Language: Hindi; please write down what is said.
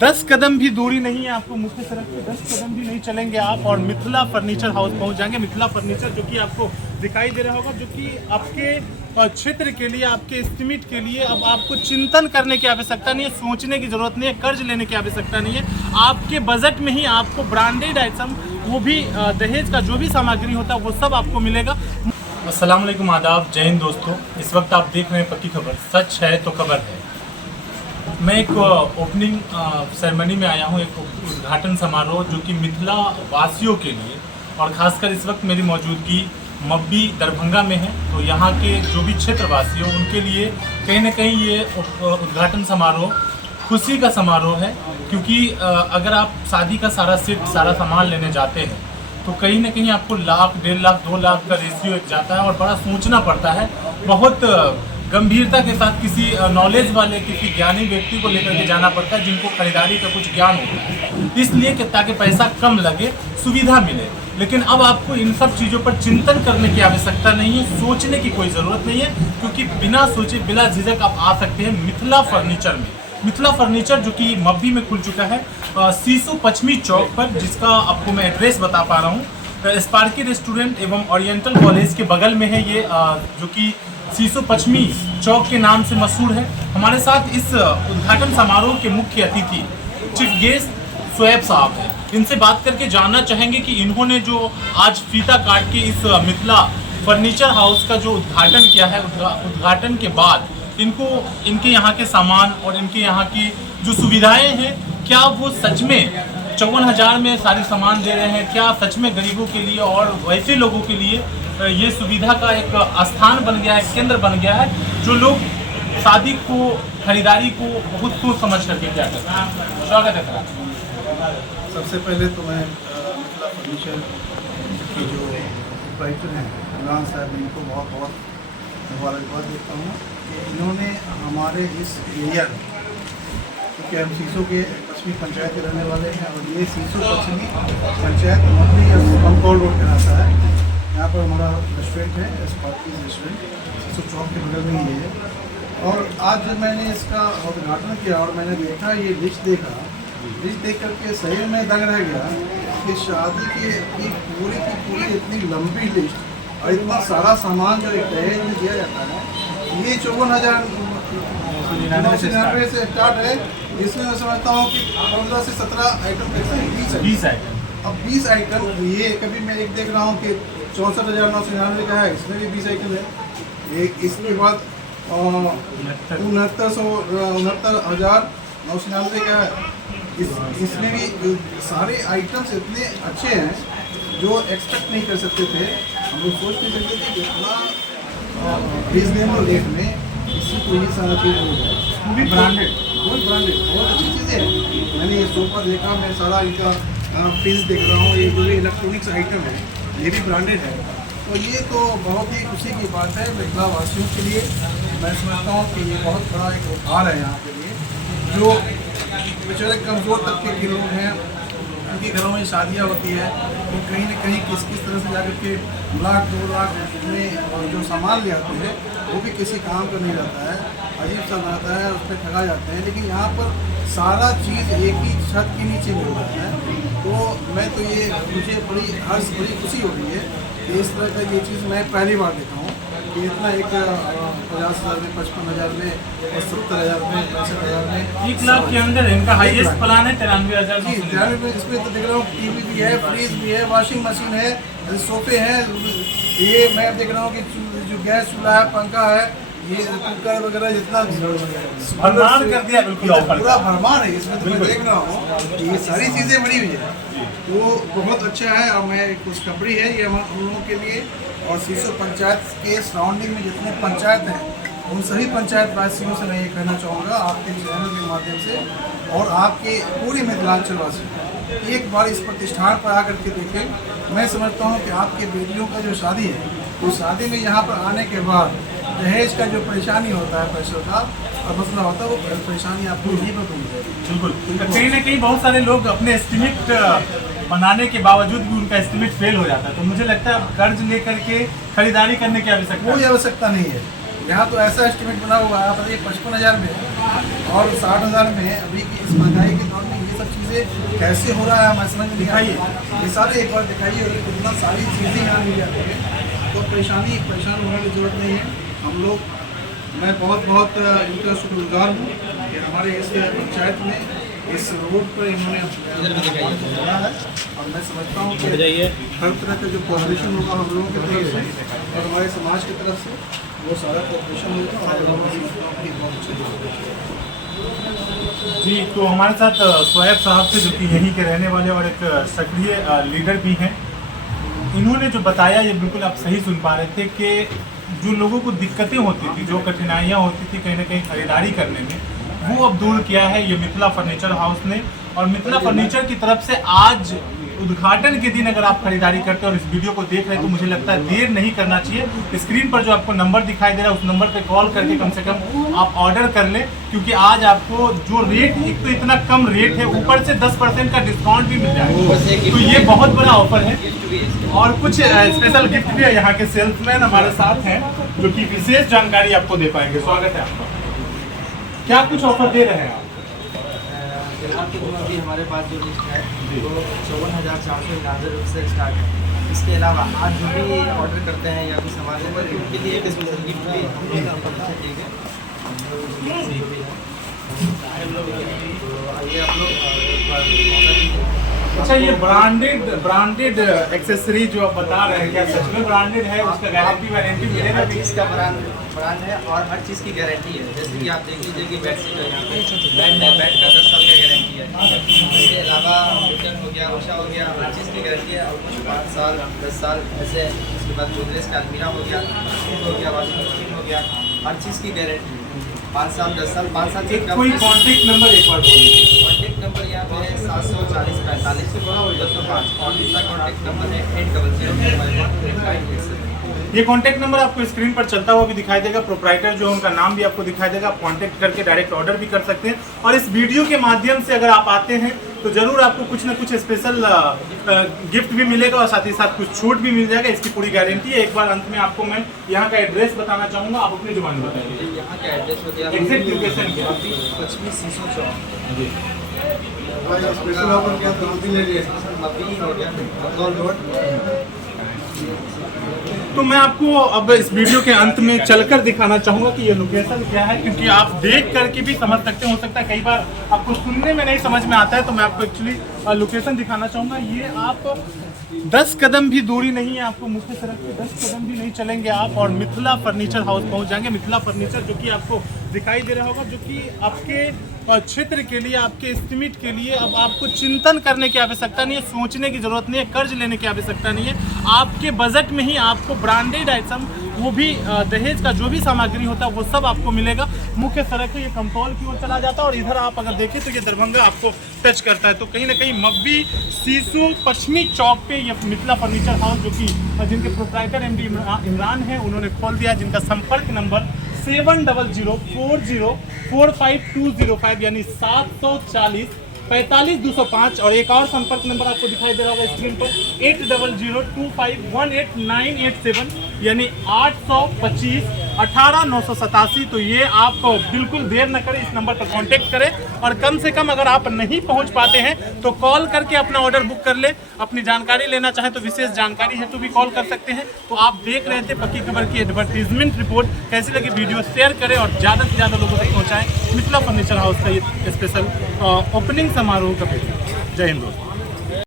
10 कदम भी दूरी नहीं है आपको, मुख्य सड़क पे 10 कदम भी नहीं चलेंगे आप और मिथिला फर्नीचर हाउस पहुंच जाएंगे। मिथिला फर्नीचर जो कि आपको दिखाई दे रहा होगा, जो कि आपके क्षेत्र के लिए, आपके एस्टिमेट के लिए अब आपको चिंतन करने की आवश्यकता नहीं है, सोचने की जरूरत नहीं है, कर्ज लेने की आवश्यकता नहीं है। आपके बजट में ही आपको ब्रांडेड आइटम, वो भी दहेज का जो भी सामग्री होता है वो सब आपको मिलेगा। अस्सलाम वालेकुम, आदाब, जय हिंद दोस्तों। इस वक्त आप देख रहे हैं पक्की खबर, सच है तो खबर है। मैं एक ओपनिंग सेरेमनी में आया हूँ, एक उद्घाटन समारोह जो कि मिथिला वासियों के लिए, और ख़ासकर इस वक्त मेरी मौजूदगी मब्बी दरभंगा में है, तो यहाँ के जो भी क्षेत्रवासी हो उनके लिए कहीं ना कहीं ये उद्घाटन समारोह खुशी का समारोह है। क्योंकि अगर आप शादी का सारा सेट, सारा सामान लेने जाते हैं तो कहीं ना कहीं आपको लाख, 1.5 लाख, 2 लाख का रेशियो एक जाता है और बड़ा सोचना पड़ता है। बहुत गंभीरता के साथ किसी नॉलेज वाले, किसी ज्ञानी व्यक्ति को लेकर के जाना पड़ता है जिनको खरीदारी का कुछ ज्ञान होता है, इसलिए कि ताकि पैसा कम लगे, सुविधा मिले। लेकिन अब आपको इन सब चीज़ों पर चिंतन करने की आवश्यकता नहीं है, सोचने की कोई ज़रूरत नहीं है, क्योंकि बिना सोचे, बिना झिझक आप आ सकते हैं मिथिला फर्नीचर में। मिथिला फर्नीचर जो कि मब्बी में खुल चुका है सीसू पश्चिमी चौक पर, जिसका आपको मैं एड्रेस बता पा रहा हूँ। स्पार्की रेस्टोरेंट एवं ओरिएंटल कॉलेज के बगल में है ये, जो कि सीसू पश्चिमी चौक के नाम से मशहूर है। हमारे साथ इस उद्घाटन समारोह के मुख्य अतिथि चीफ गेस्ट शोएब साहब हैं। इनसे बात करके जानना चाहेंगे कि इन्होंने जो आज फीता काट के इस मिथिला फर्नीचर हाउस का जो उद्घाटन किया है, उद्घाटन के बाद इनको, इनके यहाँ के सामान और इनके यहाँ की जो सुविधाएं हैं, क्या वो सच में 54,000 में सारे सामान दे रहे हैं? क्या सच में गरीबों के लिए और वैसे लोगों के लिए ये सुविधा का एक स्थान बन गया है, केंद्र बन गया है, जो लोग शादी को, खरीदारी को बहुत सोच समझ करके क्या करते हैं? स्वागत है सर। सबसे पहले तो मैं मिथिला फर्नीचर की जो प्रोप्राइटर हैं इमरान साहब, इनको बहुत बहुत मुबारकबाद देता हूँ कि इन्होंने हमारे इस एरिया में, क्योंकि हम सीसो के पश्चिमी पंचायत के रहने वाले हैं और ये सीसो पश्चिमी पंचायत मब्बी कंपाउंड रोड के रहता है। यहाँ पर हमारा रेस्टोरेंट है, स्पार्की रेस्टोरेंट, सीसो चौक के बगल में ही है। और आज जब मैंने इसका उद्घाटन किया और मैंने देखा, ये लिस्ट देखा, लिस्ट देख करके सही में दंग रह गया कि शादी की पूरी इतनी लंबी लिस्ट और इतना सारा सामान जो दहेज में दिया जाता है, ये 54,999 से स्टार्ट है, जिसमें मैं समझता हूँ कि 15 से 17 आइटम, 20 आइटम। अब 20 आइटम, ये कभी मैं एक देख रहा हूँ कि 64,999 का है, इसमें भी 20 आइटम है। एक इसके बाद 69,999 का है, इसमें भी सारे आइटम्स इतने अच्छे हैं जो एक्सपेक्ट नहीं कर सकते थे। हम लोग सोच नहीं सकते थे कि इतना रीजनेबल रेट में इसी को ये सारा चीज़ हो जाए। पूरी ब्रांडेड, बहुत अच्छी चीज़ें हैं। मैंने ये सोफा देखा, मैं सारा इनका फ्रिज देख रहा हूँ, ये जो भी इलेक्ट्रॉनिक्स आइटम है ये भी ब्रांडेड है। तो ये तो बहुत ही खुशी की बात है मिथिला वासियों के लिए। मैं समझता हूँ कि ये बहुत बड़ा एक उपहार है यहाँ के लिए, जो बेचारे कमज़ोर तबके के लोग हैं, उनके घरों में शादियाँ होती है, तो कहीं ना कहीं किस तरह से जाकर के लाख, 2 लाख में जो सामान ले आते हैं वो भी किसी काम का नहीं रहता है, अजीब सा रहता है, उस पर ठगा जाते हैं। लेकिन यहाँ पर सारा चीज़ एक ही छत के नीचे मिल रहा है। तो मैं तो ये, मुझे बड़ी खुशी हो रही है कि इस तरह का ये चीज़ मैं पहली बार देखा हूँ कि इतना एक 50,000 में, 55,000 में और 70,000 में, 65,000 में, 1 लाख के अंदर इनका हाईएस्ट प्लान है 93,000। जी, 93 में। इसमें तो देख रहा हूँ टीवी भी है, फ्रिज भी है, वॉशिंग मशीन है, सोफे हैं, ये मैं देख रहा हूँ कि जो गैस चूल्हा है, पंखा है, ये कुकर वगैरह, जितना भरमार कर दिया, बिल्कुल पूरा भरमार है इसमें। तो मैं देख रहा हूँ कि ये सारी चीज़ें बड़ी हुई है, तो बहुत अच्छा है। और मैं खुशखबरी है ये हम लोगों के लिए, और सीसो पंचायत के सराउंडिंग में जितने पंचायत हैं उन सभी पंचायत वासियों से मैं ये कहना चाहूँगा आपके चैनल के माध्यम से और आपके पूरे मिथिलांचल वासी, एक बार इस प्रतिष्ठान पर आकर के देखें। मैं समझता हूँ कि आपके बेटियों का जो शादी है, उस शादी में यहाँ पर आने के बाद दहेज का जो परेशानी होता है, पैसों का और मसला होता है, वो परेशानी आपको नहीं बताऊँगी। बिल्कुल, कहीं ना कहीं बहुत सारे लोग अपने एस्टिमेट बनाने के बावजूद भी उनका एस्टिमेट फेल हो जाता है, तो मुझे लगता है कर्ज लेकर के खरीदारी करने की आवश्यकता, कोई आवश्यकता नहीं है। यहाँ तो ऐसा एस्टिमेट बना हुआ है, आप बताइए 55,000 में और 60,000 में अभी की इस महंगाई के दौर में ये सब चीज़ें कैसे हो रहा है हमें समझ में दिखाइए, ये सारे एक बार दिखाइए और इतना सारी चीज़ें यहाँ मिल जाती है तो परेशान होने की जरूरत नहीं है। हम लोग, मैं बहुत इनका शुक्रगुजार हूँ कि हमारे इस पंचायत में इस रोड पर इन्होंने जोड़ा है और मैं समझता हूँ कि हर तरह का जो कोऑपरेशन होगा हम लोगों की तरफ से और हमारे समाज की तरफ से वो सारा कोऑपरेशन होगा और बहुत अच्छे। जी, तो हमारे साथ शोएब साहब थे जो कि यहीं के रहने वाले और एक सक्रिय लीडर भी हैं। इन्होंने जो बताया ये बिल्कुल आप सही सुन पा रहे थे कि जो लोगों को दिक्कतें होती थी, जो कठिनाइयाँ होती थी कहीं ना कहीं खरीदारी करने में, वो अब दूर किया है ये मिथिला फर्नीचर हाउस ने। और मिथिला फर्नीचर की तरफ से आज उद्घाटन के दिन अगर आप खरीदारी करते हैं और इस वीडियो को देख रहे हैं तो मुझे लगता है देर नहीं करना चाहिए। स्क्रीन पर जो आपको नंबर दिखाई दे रहा है उस नंबर पे कॉल करके कम से कम आप ऑर्डर कर लें, क्योंकि आज आपको जो रेट, एक तो इतना कम रेट है, ऊपर से 10% का डिस्काउंट भी मिल जाएगा, तो ये बहुत बड़ा ऑफर है। और कुछ स्पेशल गिफ्ट भी है, यहाँ के सेल्समैन हमारे साथ हैं जो कि विशेष जानकारी आपको दे पाएंगे। स्वागत है आपका। क्या कुछ ऑफर दे रहे हैं आप? आपके जो अभी हमारे पास जो लिस्ट है वो 54,499 से स्टार्ट है। इसके अलावा आज जो भी ऑर्डर करते हैं या कुछ सामान लेते हैं उनके लिए एक स्पेशल गिफ्ट भी हम लोग आपको देंगे। तो आइए आप लोग। अच्छा, ये ब्रांडेड एक्सेसरी जो आप बता रहे हैं, क्या सच में ब्रांडेड है? उसका गारंटी वारंटी मिलेगा? हर चीज़ का ब्रांड है और हर चीज़ की गारंटी है। जैसे कि आप देख लीजिए कि बेड शीट है, यहाँ पे बेड का 10 साल का गारंटी है। इसके अलावा बुकिंग हो गया, उषा हो गया, हर चीज़ की गारंटी है। ऑलमोस्ट 5 साल 10 साल ऐसे। उसके बाद गोदरेज का अलमीरा हो गया, वॉशिंग मशीन हो गया, हर चीज़ की गारंटी 5 साल 10 साल 5 साल से कोई कॉन्टेक्ट नंबर एक बार बोलिए। कॉन्टेक्ट नंबर यहाँ पे 740 45 205 और दूसरा कॉन्टेक्ट नंबर है 80051587। ये कॉन्टैक्ट नंबर आपको स्क्रीन पर चलता हुआ भी दिखाई देगा। प्रोप्राइटर जो है उनका नाम भी आपको दिखाई देगा। आप कॉन्टैक्ट करके डायरेक्ट ऑर्डर भी कर सकते हैं। और इस वीडियो के माध्यम से अगर आप आते हैं तो जरूर आपको कुछ ना कुछ स्पेशल गिफ्ट भी मिलेगा और साथ ही साथ कुछ छूट भी मिल जाएगा। इसकी पूरी गारंटी है। एक बार अंत में आपको मैं यहाँ का एड्रेस बताना चाहूँगा, आप अपनी जुबान में बताइए। यहाँ का एड्रेस हो गया एग्जैक्ट लोकेशन क्या? पश्चिमी सीसो चौक जी, स्पेशल ऑफर क्या मब्बी हो गया मकौल रोड। तो मैं आपको अब इस वीडियो के अंत में चलकर दिखाना चाहूँगा कि ये लोकेशन क्या है, क्योंकि आप देख करके भी समझ सकते हो सकता है कई बार आपको सुनने में नहीं समझ में आता है। तो मैं आपको एक्चुअली लोकेशन दिखाना चाहूँगा। ये आप 10 कदम भी दूरी नहीं है, आपको मुख्य सड़क पे 10 कदम भी नहीं चलेंगे आप और मिथिला फर्नीचर हाउस पहुँच जाएंगे। मिथिला फर्नीचर जो कि आपको दिखाई दे रहा होगा, जो कि आपके क्षेत्र के लिए, आपके एस्टिमेट के लिए अब आपको चिंतन करने की आवश्यकता नहीं है, सोचने की जरूरत नहीं है, कर्ज लेने की आवश्यकता नहीं है। आपके बजट में ही आपको ब्रांडेड आइटम, वो भी दहेज का जो भी सामग्री होता है वो सब आपको मिलेगा। मुख्य सड़क है, ये कमतौल की ओर चला जाता है और इधर आप अगर देखें तो ये दरभंगा आपको टच करता है। तो कहीं ना कहीं मब्बी सीसो पश्चिमी चौक पे ये मिथिला फर्नीचर हाउस, जो कि जिनके प्रोप्राइटर MD इमरान है, उन्होंने खोल दिया, जिनका संपर्क नंबर 7004045205 यानी 740 45 205। और एक और संपर्क नंबर आपको दिखाई दे रहा होगा स्क्रीन पर 8002518987 यानी 825 18 तो ये आप बिल्कुल देर न करें, इस नंबर पर कांटेक्ट करें और कम से कम अगर आप नहीं पहुंच पाते हैं तो कॉल करके अपना ऑर्डर बुक कर लें। अपनी जानकारी लेना चाहें तो विशेष जानकारी है तो भी कॉल कर सकते हैं। तो आप देख रहे थे पक्की खबर की एडवर्टीजमेंट रिपोर्ट। कैसी लगी वीडियो शेयर करें और ज़्यादा से ज़्यादा लोगों तक पहुँचाएँ मिथिला फर्नीचर हाउस का ये स्पेशल ओपनिंग समारोह का वीडियो। जय हिंद दोस्तों।